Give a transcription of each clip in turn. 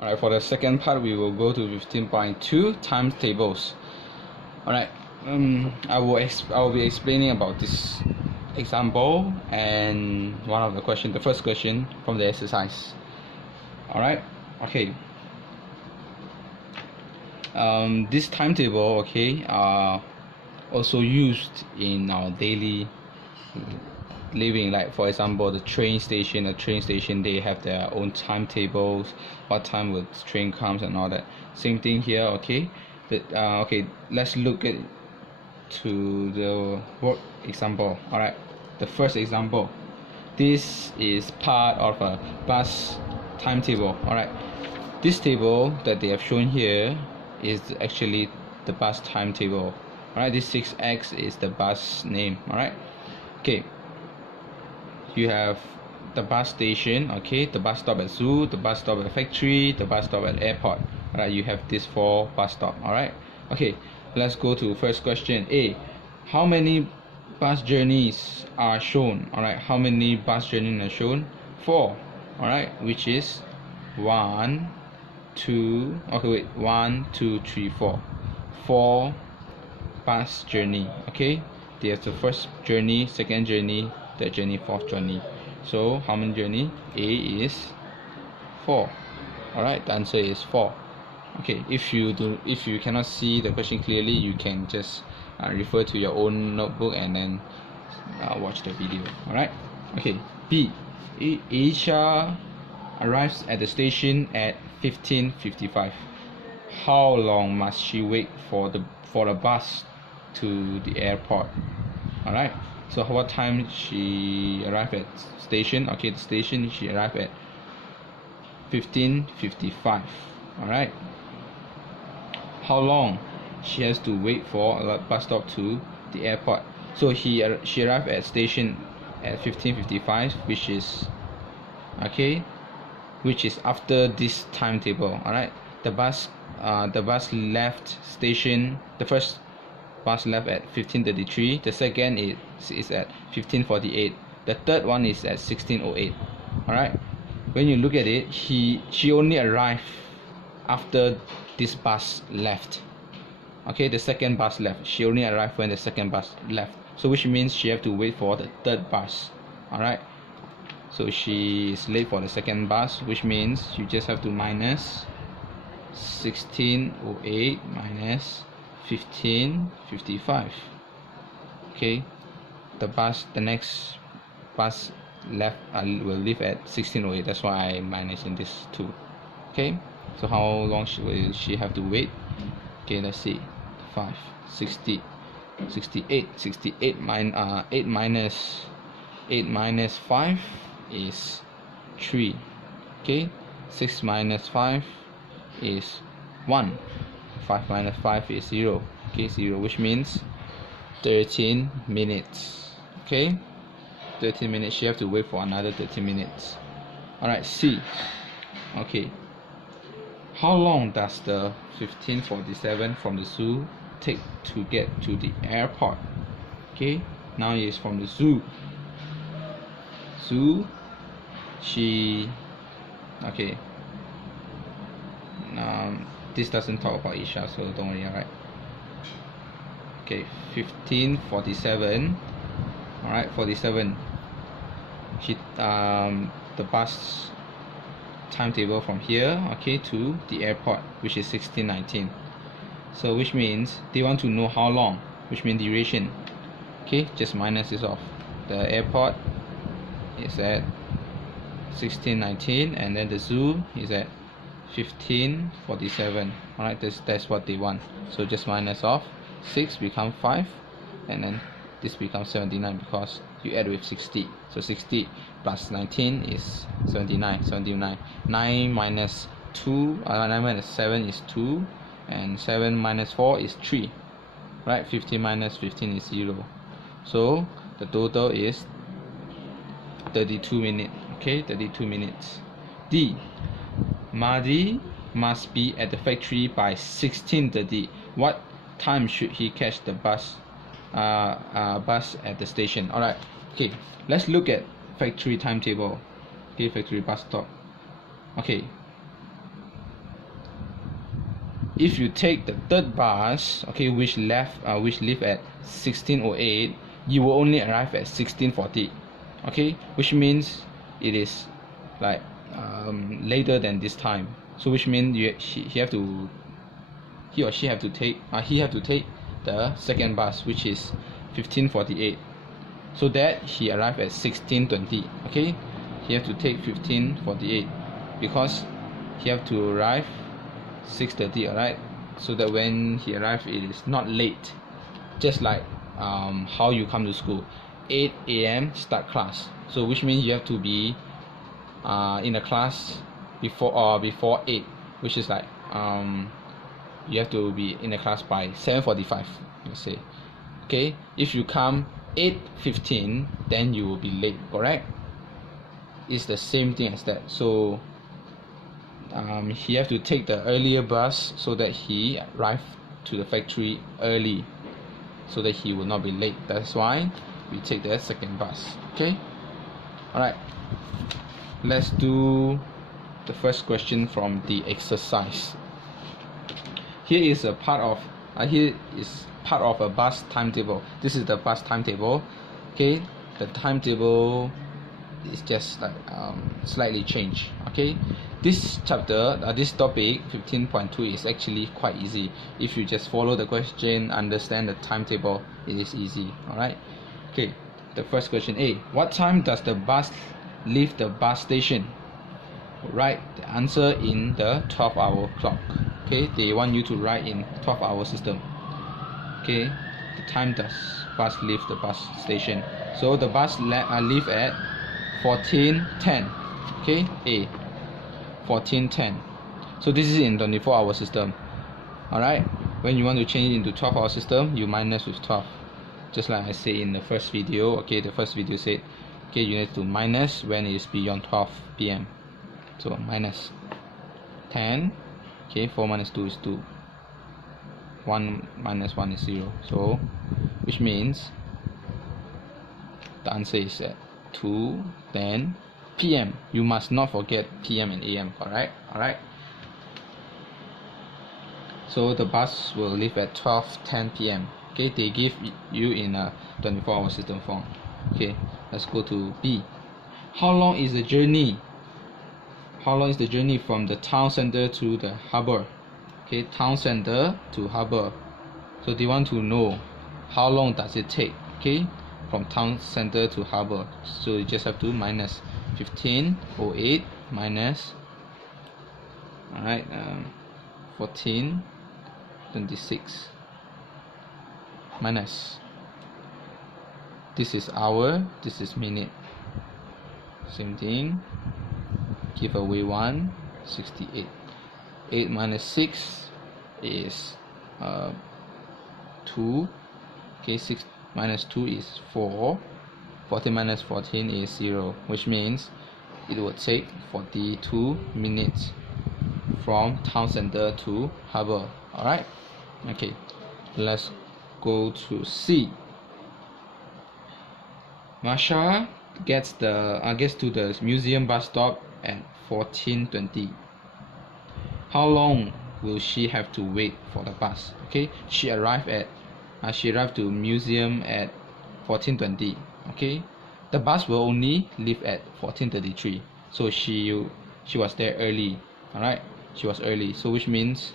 Alright, for the second part, we will go to 15.2 timetables. Alright, I will be explaining about this example and one of the question, the first question from the exercise. Alright, okay. This timetable, okay, are also used in our daily living. Like for example, the train station, they have their own timetables, what time the train comes and all that. Same thing here, okay. Okay, let's look at to the work example. Alright, the first example, this is part of a bus timetable. Alright, this table that they have shown here is actually the bus timetable. Alright, this 6x is the bus name. Alright, okay, you have the bus station, okay, the bus stop at zoo, the bus stop at factory, the bus stop at airport. Alright, you have these 4 bus stops. Alright, okay, let's go to first question. A, how many bus journeys are shown? Alright, how many bus journeys are shown? 4. Alright, which is 1, 2, okay, wait, 1, 2, 3, 4. 4 bus journey, okay. There's the first journey, second journey, third journey, fourth journey. So how many journey? A is 4. Alright, the answer is 4. Okay, if you cannot see the question clearly, you can just refer to your own notebook and then watch the video. Alright, okay. B, Aisha arrives at the station at 15:55. How long must she wait for the bus to the airport? Alright, so what time she arrived at station? Okay, the station she arrived at 15:55. Alright, how long she has to wait for a bus stop to the airport? So she arrived at station at 15:55, which is okay, which is after this timetable. Alright, the bus left station, the first bus left at 15:33, the second is at 15:48, the third one is at 16:08. Alright, when you look at it, she only arrived after this bus left. Okay, the second bus left, she only arrived when the second bus left, so which means she have to wait for the third bus. Alright, so she is late for the second bus, which means you just have to minus 16:08 minus 15:55. Okay, the next bus left will leave at 16:08. That's why I'm minusing this 2. Okay, so how long will she have to wait? Okay, let's see. 5, 60, 68, 8 minus 5 is 3. Okay, 6 minus 5 is 1. 5 minus 5 is 0. Okay, 0, which means 13 minutes. Okay, 13 minutes. She have to wait for another 13 minutes. Alright, C. Okay, how long does the 15:47 from the zoo take to get to the airport? Okay, now he is from the zoo. Okay, this doesn't talk about Isha, so don't worry. Alright, okay, 15:47. Alright, 47, she the bus timetable from here, okay, to the airport, which is 16:19. so which means they want to know how long, which means duration. Okay, just minus this off. The airport is at 16:19 and then the zoo is at 15:47. Alright, that's what they want, so just minus off. 6 become 5 and then this becomes 79 because you add with 60. So 60 plus 19 is 79. 9 minus 7 is 2, and 7 minus 4 is 3. Right, 15 minus 15 is 0. So the total is 32 minutes. Okay, 32 minutes. D, Mahdi must be at the factory by 16:30. What time should he catch the bus at the station? Alright, okay, let's look at factory timetable. Okay, factory bus stop. Okay, if you take the third bus, okay, which leave at 16:08, you will only arrive at 16:40, okay, which means it is like later than this time. So which means he or she have to take the second bus, which is 15:48, so that he arrived at 16:20. Okay, he have to take 15:48 because he have to arrive 6:30. Alright, so that when he arrives it is not late, just like how you come to school. 8 a.m. start class, so which means you have to be in the class before 8, which is like you have to be in the class by 7:45, let's say. Okay, if you come 8:15, then you will be late, correct? It's the same thing as that. So he have to take the earlier bus so that he arrive to the factory early, so that he will not be late. That's why we take the second bus. Okay, alright, let's do the first question from the exercise. Here is a part of a bus timetable. This is the bus timetable. Okay, the timetable is just like slightly changed. Okay, this chapter, this topic 15.2 is actually quite easy. If you just follow the question, understand the timetable, it is easy. Alright, okay, the first question A, what time does the bus leave the bus station? Write the answer in the 12-hour clock. Okay, they want you to write in 12-hour system. Okay, the time does bus leave the bus station. So the bus leave at 14:10. Okay, A, 14:10. So this is in 24-hour system. Alright, when you want to change it into 12-hour system, you minus with 12, just like I said in the first video. Okay, the first video said, okay, you need to minus when it is beyond 12 p.m. So minus 10. Okay, 4 minus 2 is 2. 1 minus 1 is 0. So which means the answer is at 2:10 p.m. You must not forget p.m. and a.m. correct? Alright, so the bus will leave at 12:10 p.m. Okay, they give you in a 24-hour system form. Okay, let's go to B. How long is the journey? How long is the journey from the town center to the harbor? Okay, town center to harbor. So they want to know how long does it take. Okay, from town center to harbor. So you just have to minus 15:08 minus 14:26 minus, this is hour, this is minute, same thing, give away 1, 68. 8 minus 6 is 2. Okay, 6 minus 2 is 4. 14 minus 14 is 0, which means it will take 42 minutes from town center to harbor. Alright, okay, let's go to C. Marsha gets to the museum bus stop at 14:20. How long will she have to wait for the bus? Okay, she arrived to museum at 14:20. Okay, the bus will only leave at 14:33. So she was there early. Alright, she was early. So which means,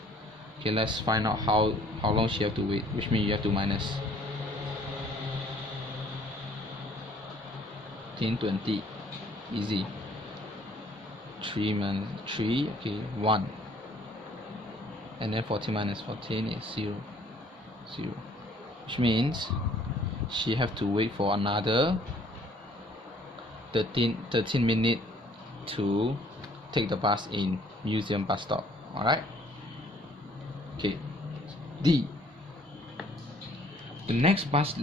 okay, let's find out how long she have to wait. Which means you have to minus 14:20. Easy. 3 minus 3. Okay, 1. And then 14 minus 14 is 0, which means she have to wait for another 13 minutes to take the bus in museum bus stop. Alright, okay. D. The next bus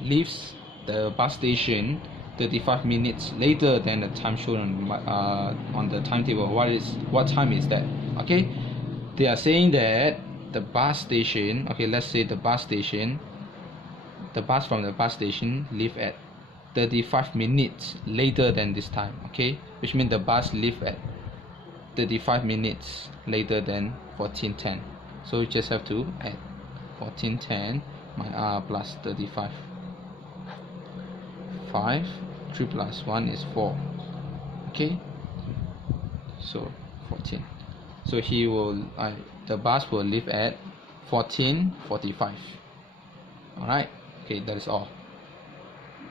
leaves the bus station 35 minutes later than the time shown on the timetable. What time is that? Okay, they are saying that the bus station, okay, let's say the bus from the bus station leave at 35 minutes later than this time. Okay, which means the bus leave at 35 minutes later than 14:10. So you just have to add 1410 plus 35. 5, 3 plus 1 is 4. Okay, so 14. So he will the bus will leave at 14:45. Alright, okay, that is all.